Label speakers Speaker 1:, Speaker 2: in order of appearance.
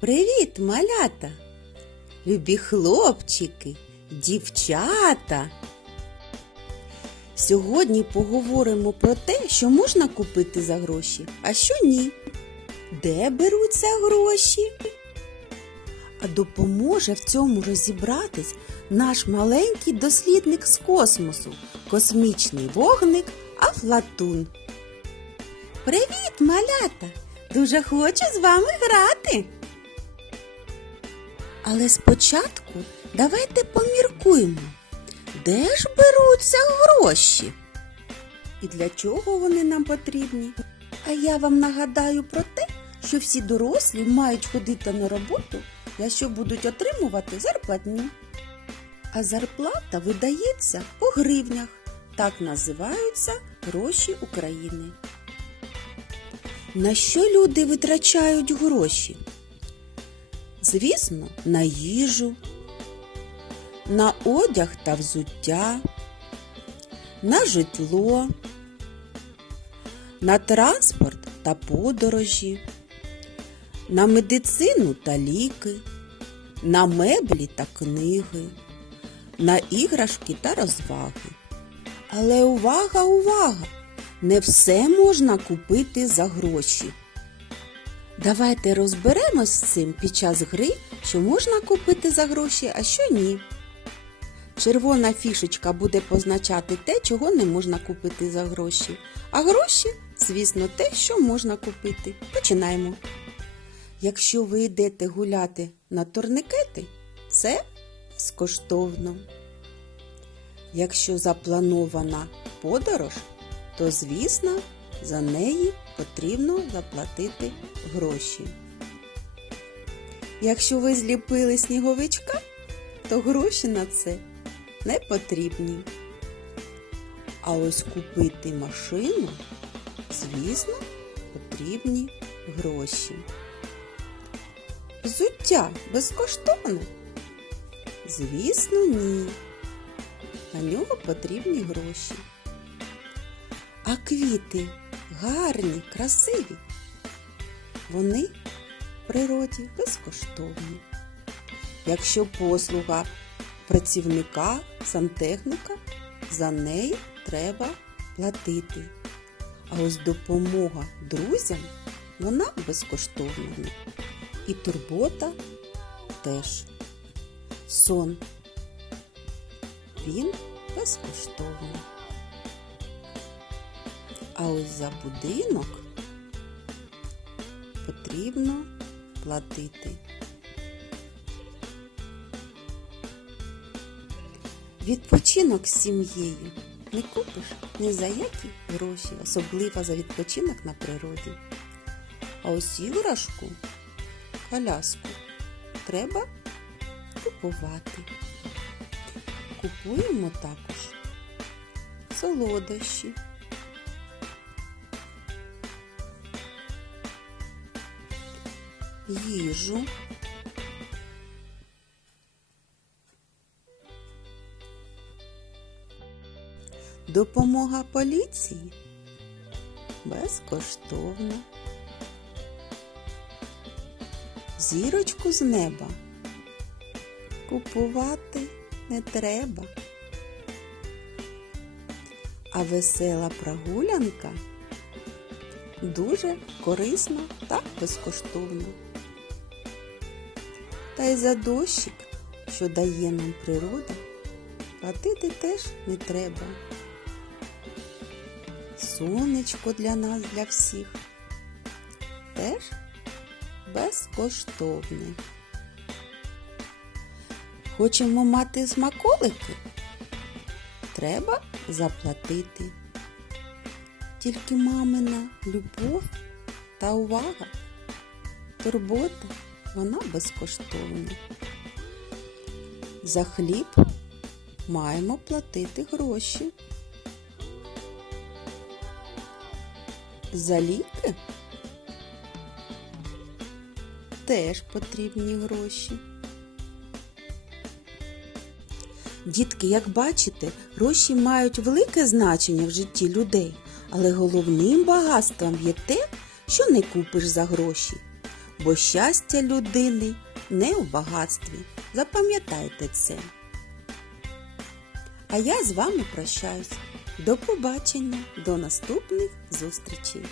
Speaker 1: Привіт, малята! Любі хлопчики, дівчата. Сьогодні поговоримо про те, що можна купити за гроші, а що ні. Де беруться гроші? А допоможе в цьому розібратись наш маленький дослідник з космосу, космічний вогник Афлатун. Привіт, малята! Дуже хочу з вами грати. Але спочатку давайте поміркуємо, де ж беруться гроші? І для чого вони нам потрібні? А я вам нагадаю про те, що всі дорослі мають ходити на роботу, якщо будуть отримувати зарплатню. А зарплата видається у гривнях. Так називаються гроші України. На що люди витрачають гроші? Звісно, на їжу, на одяг та взуття, на житло, на транспорт та подорожі, на медицину та ліки, на меблі та книги, на іграшки та розваги. Але увага, увага! Не все можна купити за гроші. Давайте розберемось з цим під час гри, що можна купити за гроші, а що ні. Червона фішечка буде позначати те, чого не можна купити за гроші. А гроші, звісно, те, що можна купити. Починаємо. Якщо ви йдете гуляти на турникети, це безкоштовно. Якщо запланована подорож, то, звісно, за неї потрібно заплатити гроші. Якщо ви зліпили сніговичка, то гроші на це не потрібні. А ось купити машину, звісно, потрібні гроші. Взуття безкоштовне? Звісно, ні. На нього потрібні гроші. А квіти гарні, красиві. Вони в природі безкоштовні. Якщо послуга працівника, сантехніка, за неї треба платити. А ось допомога друзям вона безкоштовна. І турбота теж. Сон. Він безкоштовний. А ось за будинок потрібно платити. Відпочинок з сім'єю не купиш ні за які гроші, особливо за відпочинок на природі. А ось іграшку, коляску треба купувати. Купуємо також солодощі. Їжу. Допомога поліції безкоштовна. Зірочку з неба купувати не треба. А весела прогулянка дуже корисна та безкоштовна. Та й за дощик, що дає нам природа, платити теж не треба. Сонечко для нас, для всіх теж безкоштовне. Хочемо мати смаколики? Треба заплатити. Тільки мамина любов та увага, турбота вона безкоштовна. За хліб маємо платити гроші. За ліки теж потрібні гроші. Дітки, як бачите, гроші мають велике значення в житті людей, Але головним багатством є те, що не купиш за гроші, бо щастя людини не у багатстві. Запам'ятайте це. А я з вами прощаюсь. До побачення, до наступних зустрічей!